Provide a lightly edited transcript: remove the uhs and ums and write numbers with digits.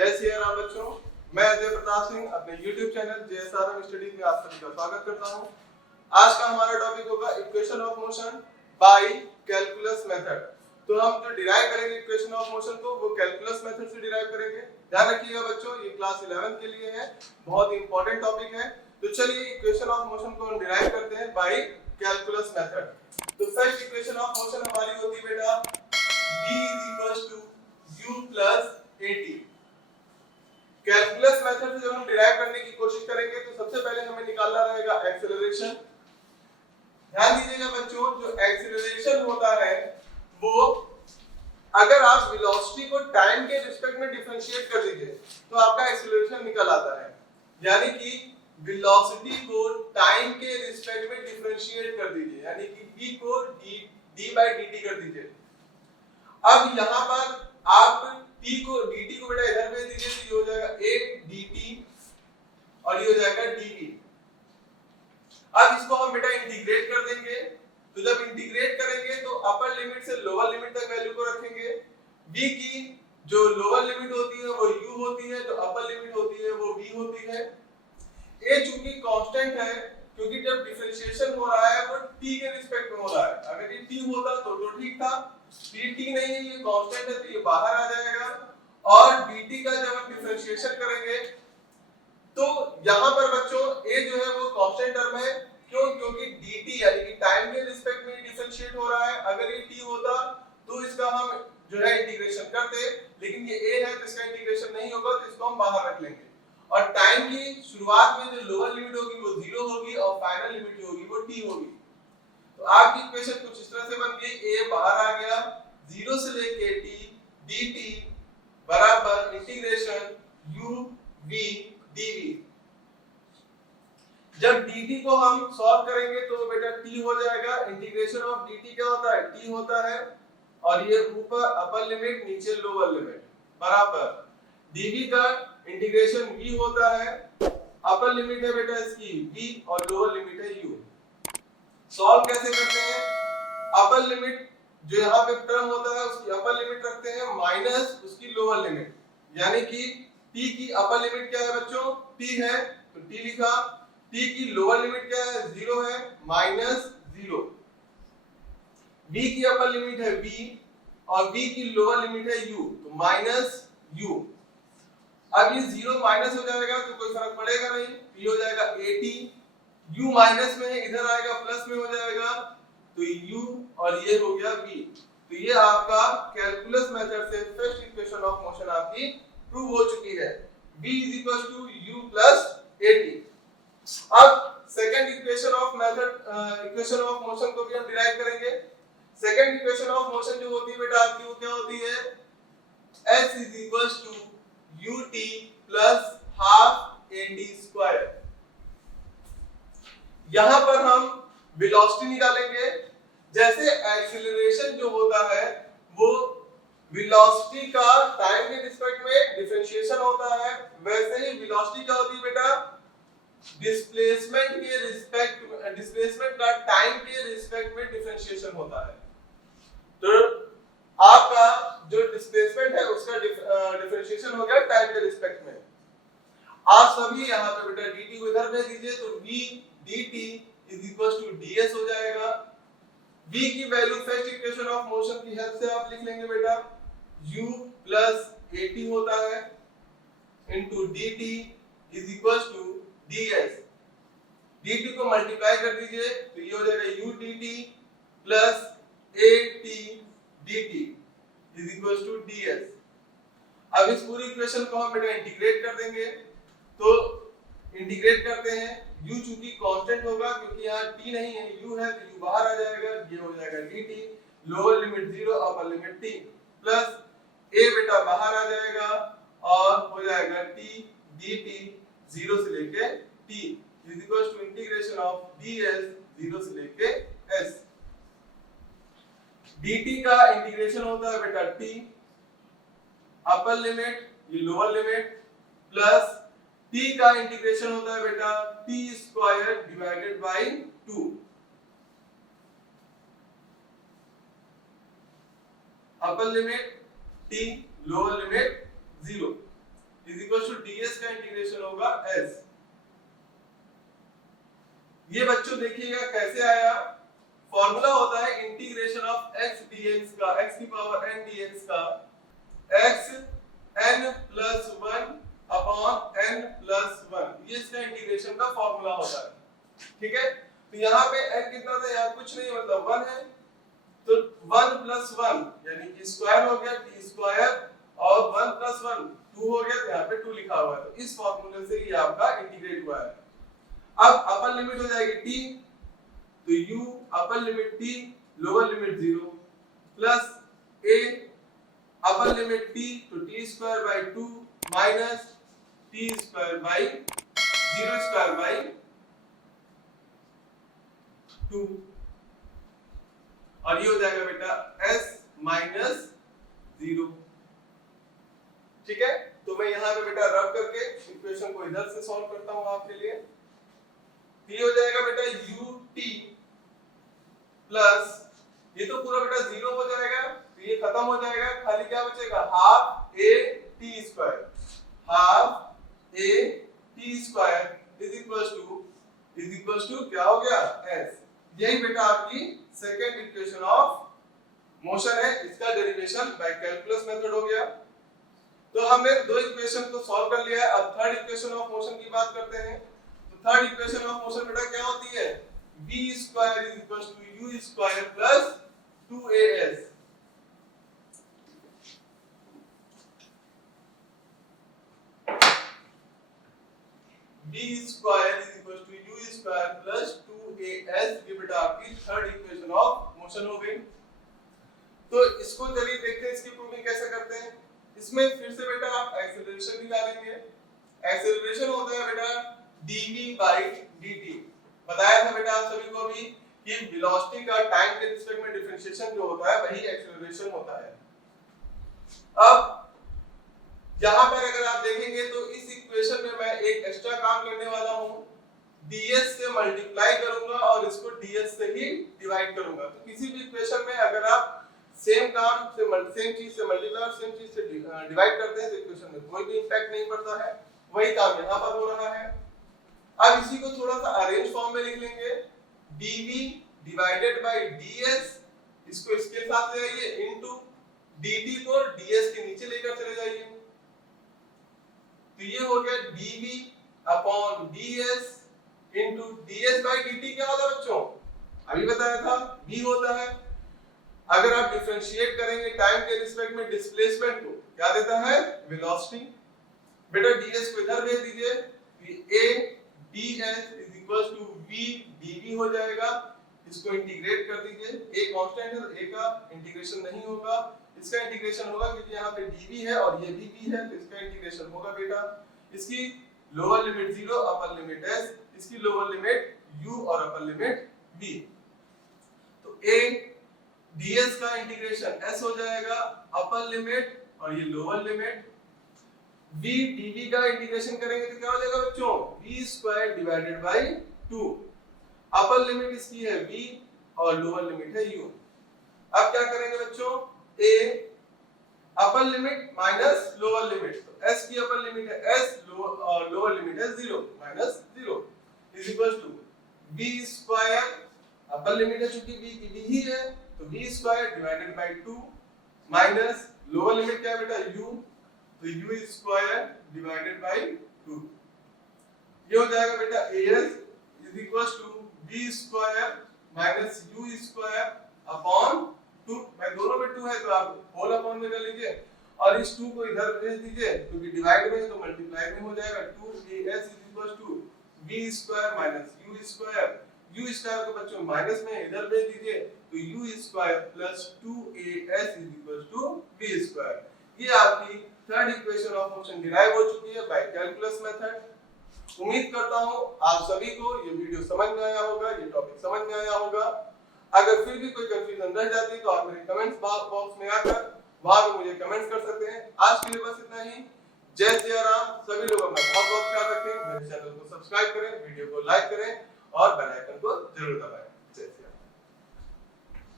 जय श्री राम बच्चों, मैं अजय प्रताप सिंह अपने YouTube चैनल JSRM स्टडीज में आप सभी का स्वागत करता हूं। आज का हमारा टॉपिक होगा equation of motion by calculus method. तो हम जो डिराइव करेंगे इक्वेशन ऑफ मोशन को वो कैलकुलस मेथड से डिराइव करेंगे। ध्यान रखिएगा बच्चों, ये क्लास 11 के लिए है, बहुत इंपॉर्टेंट टॉपिक है। तो चलिए इक्वेशन ऑफ मोशन को हम डिराइव करते हैं बाय कैलकुलस मेथड। तो फर्स्ट इक्वेशन ऑफ मोशन हमारी होती है बेटा v u + at। Calculus method से जब हम डिराइव करने की कोशिश करेंगे तो सबसे पहले हमें निकालना रहेगा एक्सेलरेशन। ध्यान दीजिएगा बच्चों, जो एक्सेलरेशन होता है वो अगर आप वेलोसिटी को टाइम के रिस्पेक्ट में डिफरेंशिएट कर दीजिए तो आपका एक्सेलरेशन निकल आता है। यानी कि वेलोसिटी को टाइम के रिस्पेक्ट में डिफरेंशिएट कर दीजिए, यानी कि v को d/dt कर दीजिए। अब यहाँ पर आप t को dt को बेटा इधर भेज दीजिए तो ये हो जाएगा a dt और ये हो जाएगा dv। अब इसको हम बेटा इंटीग्रेट कर देंगे। तो जब इंटीग्रेट करेंगे तो अपर लिमिट से लोअर लिमिट तक वैल्यू को रखेंगे। v की जो लोअर लिमिट होती है वो u होती है, जो अपर लिमिट होती है वो v होती है। a चूंकि कांस्टेंट है क्योंकि जब डिफरेंशिएशन हो रहा है वो t के रिस्पेक्ट में हो रहा है। अगर ये t होता तो ठीक था, dt नहीं है, ये कांस्टेंट है तो ये बाहर आ जाएगा। और dt का जब हम डिफरेंशिएशन करेंगे तो यहां पर बच्चों a जो है वो कांस्टेंट टर्म है। क्योंकि dt यानी कि टाइम के रिस्पेक्ट में डिफरेंशिएट हो रहा है। अगर ये t होता तो इसका हम जो है इंटीग्रेशन करते, लेकिन ये a है तो इसका इंटीग्रेशन नहीं होगा तो इसको हम बाहर रख लेंगे। और टाइम की शुरुआत में जो लोअर लिमिट होगी वो 0 होगी और फाइनल लिमिट जो होगी वो t होगी। तो आपकी इक्वेशन कुछ इस तरह से बन गई, a बाहर आ गया, 0 से लेके t dt बराबर इंटीग्रेशन u v dv। जब dt को हम सॉल्व करेंगे तो बेटा t हो जाएगा। इंटीग्रेशन ऑफ dt क्या होता है, t होता है, और ये ऊपर अपर लिमिट नीचे लोअर लिमिट बराबर dv का इंटीग्रेशन v होता है। अपर लिमिट है बेटा इसकी v और लोअर लिमिट है u। सॉल्व कैसे करते हैं, अपर लिमिट जो यहाँ पे टर्म होता है उसकी अपर लिमिट रखते हैं माइनस उसकी लोअर लिमिट, यानी कि t की अपर लिमिट क्या है बच्चों, t है तो t लिखा, t की लोअर लिमिट क्या है 0 है -0, v की अपर लिमिट है v और v की लोअर लिमिट है u तो -u। अब ये 0 माइनस हो जाएगा तो कोई फर्क पड़ेगा नहीं, ये हो जाएगा at, u माइनस में है इधर आएगा प्लस में हो जाएगा तो u और ये हो गया v। तो ये आपका कैलकुलस मेथड से फर्स्ट इक्वेशन ऑफ मोशन आपकी प्रूव हो चुकी है, v u + at। अब second equation of method equation of motion को भी हम डिराइव करेंगे। सेकंड इक्वेशन ऑफ मोशन जो होती है बेटा आपकी वो क्या होती है, s ut + ½ at²। यहां पर हम वेलोसिटी निकालेंगे। जैसे एक्सीलरेशन जो होता है वो वेलोसिटी का टाइम के रिस्पेक्ट में डिफरेंशिएशन होता है, वैसे ही वेलोसिटी क्या होती है बेटा, डिस्प्लेसमेंट के रिस्पेक्ट में, डिस्प्लेसमेंट का टाइम के रिस्पेक्ट में डिफरेंशिएशन होता है। तो आपका जो डिस्प्लेसमेंट है उसका डिफरेंशिएशन हो गया टाइम के रिस्पेक्ट में। आप सभी यहां पे बेटा dt को इधर भेज दीजिए तो v dt ds हो जाएगा। v की value first equation of motion की हेल्प से आप लिख लेंगे बेटा, u + at होता है इनटू dt ds। dt को मल्टीप्लाई कर दीजिए तो ये हो जाएगा u dt + at dt ds। अब इस पूरी इक्वेशन को हम बेटा इंटीग्रेट कर देंगे। तो इंटीग्रेट करते हैं, u चूंकि कांस्टेंट होगा क्योंकि यहाँ t नहीं है, u है तो u बाहर आ जाएगा, ये हो जाएगा dt, lower limit 0 upper limit t, plus a बेटा बाहर आ जाएगा और हो जाएगा t dt 0 से लेके t इंटीग्रेशन ऑफ ds 0 से लेके s। dt का इंटीग्रेशन होता है बेटा t अपर लिमिट ये लोअर लिमिट प्लस t का इंटीग्रेशन होता है बेटा t² / 2। Upper limit t lower limit 0। Is equal to ds का इंटीग्रेशन होगा s। ये बच्चों देखिएगा कैसे आया, फॉर्मूला होता है इंटीग्रेशन ऑफ x dx का, x की पावर n dx का x n plus 1 upon n plus 1, ये इसका इंटीग्रेशन का फॉर्मूला होता है। ठीक है, तो यहाँ पे n कितना था, यहाँ कुछ नहीं मतलब 1 है, तो 1 प्लस 1 यानी कि स्क्वायर हो गया t स्क्वायर, और 1 प्लस 1 2 हो गया, तो यहाँ पे 2 लिखा हुआ है, तो इस फॉर्मूले से ये आपका इंटीग्रेट हुआ है। अब अपर लिमिट हो जाएगी t, तो u upper limit t lower limit 0 plus a upper limit t, तो t square by 2 minus t square by 0 square by 2, और ये हो जाएगा बेटा s माइनस 0। ठीक है, तो मैं यहाँ पे बेटा रब करके इक्वेशन को इधर से सॉल्व करता हूँ आपके लिए। ये हो जाएगा बेटा ut प्लस, ये तो पूरा बेटा 0 हो जाएगा, तो ये खत्म हो जाएगा, खाली क्या बचेगा, half a t square, half a t square is equal to क्या हो गया s। यही बेटा आपकी सेकंड इक्वेशन ऑफ मोशन है, इसका डेरिवेशन बाय कैलकुलस मेथड हो गया। तो हमने दो इक्वेशन को सॉल्व कर लिया है, अब थर्ड इक्वेशन ऑफ मोशन की बात करते हैं। तो थर्ड इक्वेशन ऑफ मोशन बेटा क्या होती है, v square is equal to u square plus 2as। v square is equal to u square plus 2as, ये बेटा आपकी थर्ड इक्वेशन ऑफ मोशन हो गई। तो इसको चलिए देखते हैं इसकी प्रूविंग कैसे करते हैं। इसमें फिर से बेटा आप एक्सेलरेशन निकालेंगे। एक्सेलरेशन होता है बेटा dv बाय dt। बताया था बेटा आप सभी को भी कि वेलोसिटी का टाइम के रिस्पेक्ट में डिफरेंशिएशन जो होता है वही एक्सेलरेशन होता है। अब यहां पर अगर आप देखेंगे तो इस इक्वेशन में मैं एक एक्स्ट्रा काम करने वाला हूं, ds से मल्टीप्लाई करूंगा और इसको ds से ही डिवाइड करूंगा। तो किसी भी इक्वेशन में अगर आप सेम काम से सेम चीज से मल्टीप्लाई और सेम चीज से डिवाइड करते हैं तो इक्वेशन में कोई भी इंपैक्ट नहीं पड़ता है, वही काम यहां पर हो रहा है। अब इसी को थोड़ा सा अरेंज फॉर्म में लिख लेंगे, dv डिवाइडेड बाय ds, इसको इसके साथ ले आइए, इनटू dt को ds के नीचे लेकर चले जाइए, तो ये हो गया dv upon ds into ds by dt। क्या होता है बच्चों, अभी बताया था v होता है, अगर आप डिफरेंशिएट करेंगे टाइम के रिस्पेक्ट में डिस्प्लेसमेंट को, क्या देता है, वेलोसिटी। बेटा ds को इधर भेज दीजिए, a ds is equal to v dv हो जाएगा, इसको इंटीग्रेट कर दीजिए, a कांस्टेंट है तो a का इंटीग्रेशन नहीं होगा, इसका इंटीग्रेशन होगा क्योंकि यहाँ पे dv है और ये भी v है, तो इसका इंटीग्रेशन होगा बेटा, इसकी lower limit 0 upper limit s, इसकी लोअर लिमिट u और अपर लिमिट v। तो a ds का इंटीग्रेशन s हो जाएगा, अपर लिमिट और ये लोअर लिमिट, v dv का इंटीग्रेशन करेंगे तो क्या हो जाएगा बच्चों, v square divided by 2, upper limit इसकी है v और लोअर लिमिट है u। अब क्या करेंगे बच्चों, a upper limit minus lower limit, तो s की अपर लिमिट है s और लोअर लिमिट है 0 minus 0 is equal to v square, upper limit है चूंकि v की v ही है तो v square divided by 2 minus lower limit क्या है बेटा u, तो u स्क्वायर डिवाइडेड बाय 2, ये हो जाएगा बेटा as is equal to v square minus u square upon 2, मैं दोनों में 2 है तो आप होल अपॉन में कर लीजिए और इस 2 को इधर भेज दीजिए क्योंकि डिवाइड में है तो मल्टीप्लाई में हो जाएगा, 2as is equal to v square minus u square, u square को बच्चों माइनस में इधर भेज दीजिए तो u square plus 2as is equal to v square. ये आपकी third equation of motion derive हो चुकी है बाय कैलकुलस मेथड। उम्मीद करता हूं आप सभी को ये वीडियो समझ में आया होगा, ये टॉपिक समझ में आया होगा। अगर फिर भी कोई कंफ्यूजन रह जाती है तो आप मेरे कमेंट्स बॉक्स में आकर वहां पे मुझे कमेंट्स कर सकते हैं। आज के लिए बस इतना ही। जय श्री राम। सभी लोग अपना बहुत बहुत ख्याल रखें, मेरे चैनल को सब्सक्राइब करें, वीडियो को लाइक करें और बेल आइकन को जरूर दबाएं।